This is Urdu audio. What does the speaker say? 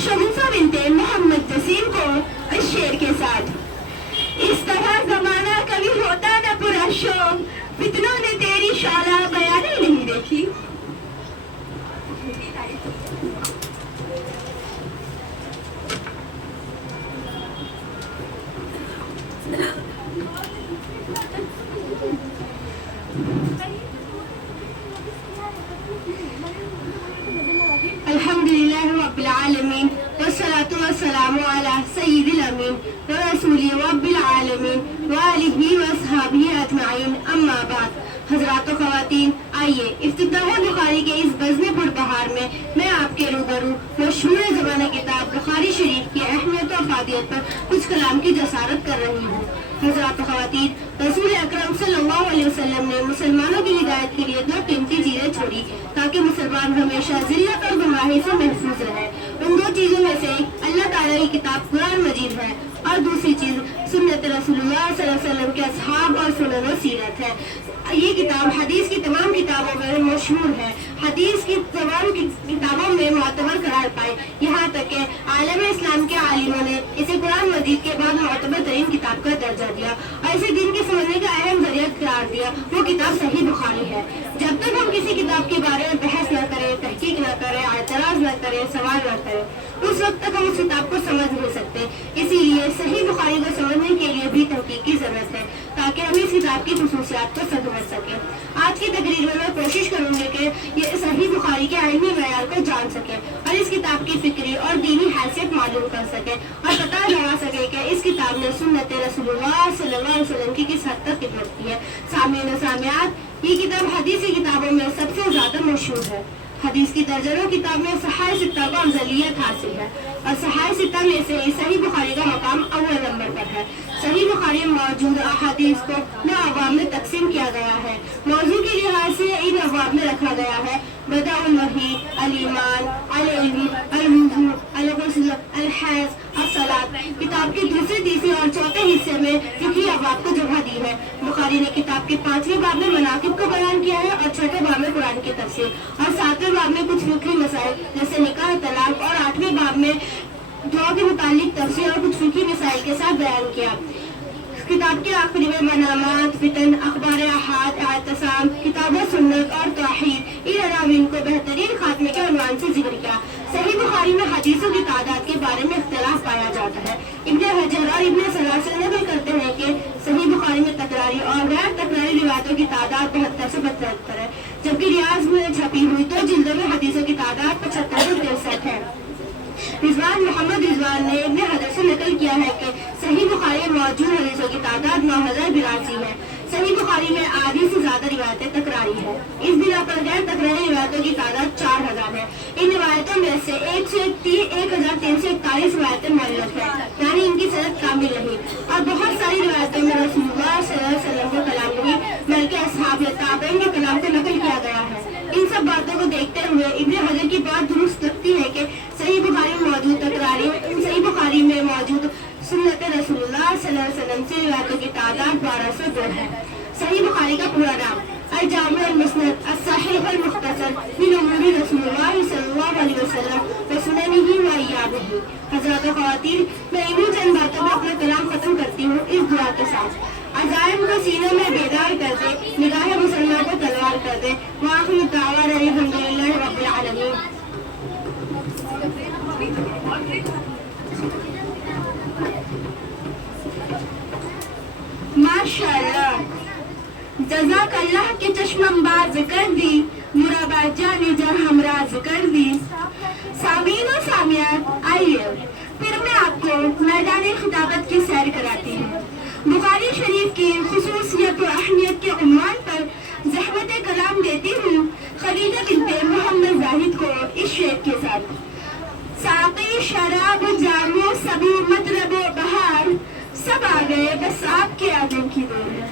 شگوفہ بنت محمد جسیم کو اس شعر کے ساتھ: اس طرح زمانہ کبھی ہوتا نہ پورا شوق، فتنوں نے تیری شعلہ بیانی نہیں دیکھی۔ الحمدللہ رب العالمین والصلاة والسلام علی سید الامین ورسول رب العالمین وآلہ واصحابہ اجمعین، اما بعد۔ حضرات و خواتین، آئیے افتتاح بخاری کے اس بزم پر بہار میں آپ کے روبرو مشہور زمانہ کتاب بخاری شریف کی اہمیت و افادیت پر کچھ کلام کی جسارت کر رہی ہوں۔ حضرات و خواتین، رسول اکرم صلی اللہ علیہ وسلم نے مسلمانوں کی ہدایت کے لیے 2 قیمتی چیزیں چھوڑی تاکہ مسلمان ہمیشہ ذلت اور گمراہی سے محفوظ رہے۔ ان 2 چیزوں میں سے اللہ تعالیٰ کی کتاب قرآن مجید ہے اور دوسری چیز سنت رسول اللہ صلی اللہ علیہ وسلم کے اصحاب اور سنن و سیرت ہے۔ یہ کتاب حدیث کی تمام کتابوں میں مشہور ہے، حدیث کی تمام کتابوں میں معتبر قرار پائے، یہاں تک کہ عالم اسلام کے عالموں نے اسے قرآن مجید کے بعد معتبر ترین کتاب کا درجہ دیا اور اسے دین کے سمجھنے کا اہم ذریعہ قرار دیا۔ وہ کتاب صحیح بخاری ہے۔ جب تک ہم کسی کتاب کے بارے میں بحث نہ کریں، تحقیق نہ کریں، اعتراض نہ کریں، سوال نہ کریں، اس وقت تک ہم اس کتاب کو سمجھ نہیں سکتے۔ اسی لیے صحیح بخاری کو سمجھنے کے لیے بھی تحقیق کی ضرورت ہے تاکہ ہم اس کتاب کی خصوصیات کو سمجھ سکیں۔ آج کی تقریر میں کوشش کروں گی کہ یہ صحیح بخاری کے علمی معیار کو جان سکیں اور اس کتاب کی فکری اور دینی حیثیت معلوم کر سکیں اور پتہ لگا سکیں کہ اس کتاب نے سنت رسول اللہ صلی اللہ علیہ وسلم کی کس حد تک خدمت کی ہے۔ سامعین و سامعات، یہ کتاب حدیثی کتابوں میں سب سے زیادہ مشہور ہے۔ حدیث کی درجنوں کتاب میں صحیح ستہ کو افضلیت حاصل ہے اور صحیح ستہ میں سے صحیح بخاری کا مقام اول نمبر پر ہے۔ صحیح بخاری میں موجود احادیث کو 9 ابواب میں تقسیم کیا گیا ہے۔ موضوع کے لحاظ سے ان ابواب میں رکھا گیا ہے: بدء الوحی، الایمان، العلم، الوضوء، الغسل، الحیض، الصلاۃ۔ کتاب کے دوسرے، تیسرے اور چوتھے حصے میں فقہی ابواب کو جگہ دی ہے۔ بخاری نے کتاب کے 5ویں باب میں مناقب کو بیان کیا ہے اور چھٹے باب میں قرآن کی تفسیر اور 7ویں باب میں کچھ فقہی مسائل جیسے نکاح، طلاق اور 8ویں باب میں دعا کے متعلق تفسیر اور کچھ فقہی مسائل کے ساتھ بیان کیا۔ کتاب کے آخری میں منامات، فتن، اخبار احاد، اعتصام، کتاب و سنت اور توحید، ان عناوین کو بہترین خاتمے کے عنوان سے ذکر کیا۔ صحیح بخاری میں حدیثوں کی تعداد کے بارے میں اختلاف پایا جاتا ہے۔ ابن حجر اور ابن سلاسل نقل کرتے ہیں کہ صحیح بخاری میں تکراری اور غیر تکراری روایتوں کی تعداد 72 سے 72 ہے، جبکہ ریاض میں چھپی ہوئی 2 جلدوں میں حدیثوں کی تعداد 75 سے 63 ہے۔ رضوان محمد رضوان نے ابن حجر سے نقل کیا ہے کہ صحیح بخاری میں موجود حدیثوں کی تعداد 9082 ہے۔ صحیح بخاری میں آدھی سے زیادہ روایتیں تکراری ہیں۔ اس بنا پر غیر تکراری روایتوں کی تعداد 4000 ہے۔ ان روایتوں میں سے 1341 روایتیں معلق ہیں، یعنی ان کی صنعت کامل نہیں، اور بہت ساری روایتوں میں رسول اللہ صلی اللہ علیہ وسلم کا کلام نہیں بلکہ اصحاب یا تابعین کے کلام کو نقل کیا گیا ہے۔ ان سب باتوں کو دیکھتے ہوئے ابن حجر کی بات درست لگتی ہے کہ صحیح بخاری میں موجود تکراری، صحیح بخاری میں موجود سنت رسول اللہ صلی اللہ علیہ وسلم سے روایتوں کی تعداد 1202 ہے۔ صحیح بخاری کا پورا نام الجامع المسند الصحیح المختصر من امور رسول اللہ صلی اللہ علیہ وسلم وسننہ وایامہ۔ حضرات و خواتین، میں انہیں چند باتوں میں اپنا کلام ختم کرتی ہوں اس دعا کے ساتھ: عزائم کو سینوں میں بیدار کر دے، نگاہ مسلمان کو تلوار کر دے۔ وآخر دعوانا الحمدللہ رب العالمین۔ ماشاءاللہ، جزاک اللہ کے چشمم باز کر دی، مرابا جانے جا ہمراز کر دی۔ سامعین و سامعات، آئیے پھر میں آپ کو میدان خطابت کی سیر کراتی ہوں۔ بخاری شریف کی خصوصیت و اہمیت کے عنوان پر زحمت کلام دیتی ہوں خدیجہ بنت محمد زاہد کو اس شعر کے ساتھ: ساقی شراب جامو سبھی مطلب و بہار، سب آ گئے بس آپ کے آنے کی دیر ہے۔